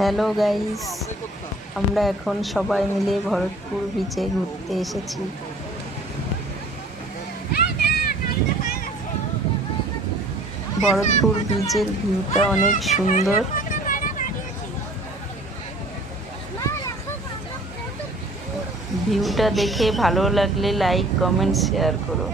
Hello guys আমরা এখন সবাই মিলে ভরতপুর বিচে ঘুরতে এসেছি। ভরতপুর বিচের ভিউটা অনেক সুন্দর। ভিউটা দেখে ভালো লাগলে লাইক কমেন্ট শেয়ার করো।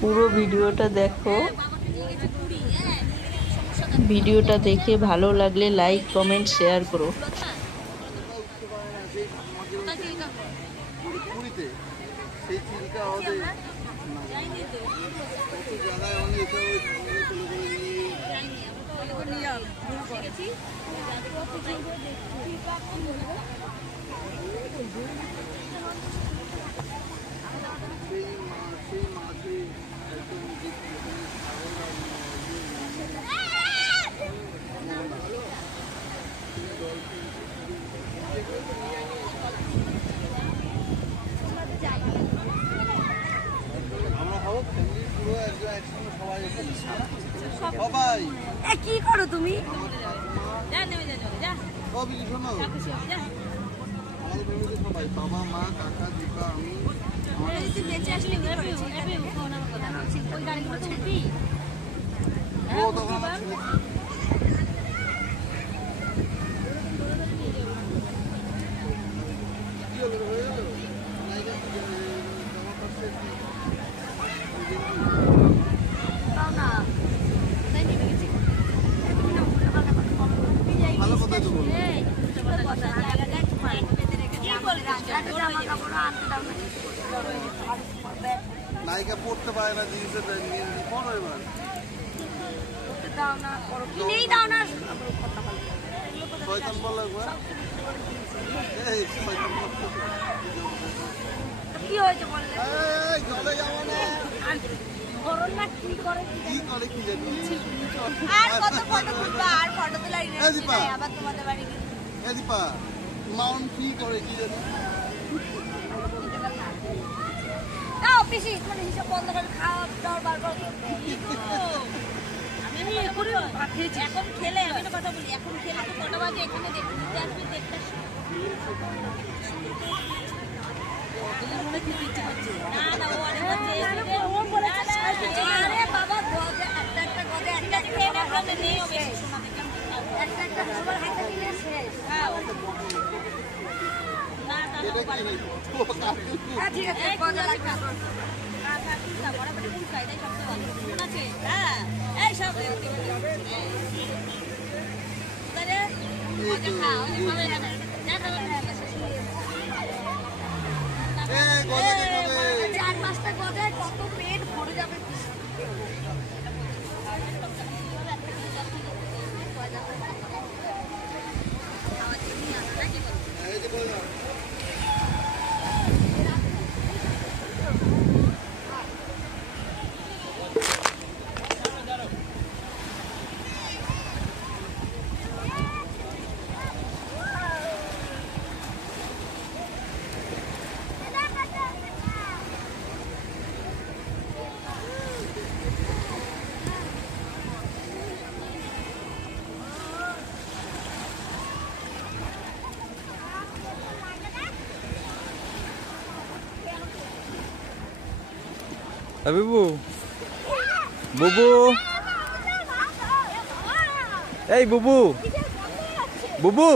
পুরো ভিডিওটা দেখো। ভিডিওটা দেখে ভালো লাগলে লাইক কমেন্ট শেয়ার করো চিন্তা আমাদের কত জায়গায় অনেক ওই ঝামেলা তুলে করে নিয়ে সেই মা সেই মাঝে একদম দেখি ওখানে ছাগল আর ইয়ে আমরা হব ফ্যামিলি পুরো একজন একসঙ্গে সবাই এখানে সবাই এ কি করো তুমি বাবা মা কাকা দিপা আমি বেঁচে আসলে কি করে ওই গাড়িগুলো তো উঠবি ও তখন আমার ছেলে ছিল। কি হলো রে, হয়ে গেল? নায়িকা কি জানে, জামা কাপড়ে কি? দাও না তাই নিয়ে গেছি ভালো কথাই তো বলল। নায়িকা পড়তে পারে না জিনিসের নিয়ে নিয়ে পড়ো এবার। কিনেই দাও না। শয়তান বলো একবার। এই শয়তান বলো। কি হয়েছে বললে? জলে যাব না। আর কত ফটো তুলবা? আর ফটো তোলার হ্যাঁ, আবার তোমাদের বাড়ি দীপা। মাউন্ট কি করে কি জানি? এখন খেলে আমি কথা বলি এখন খেলে তো কটা বাজে? এখানে দেখতে আসবি দেখতে গদে একটা একটা চার পাঁচটা গজায় কত পেট ভরে যাবে এ বুবু বুবু এই বুবু বুবু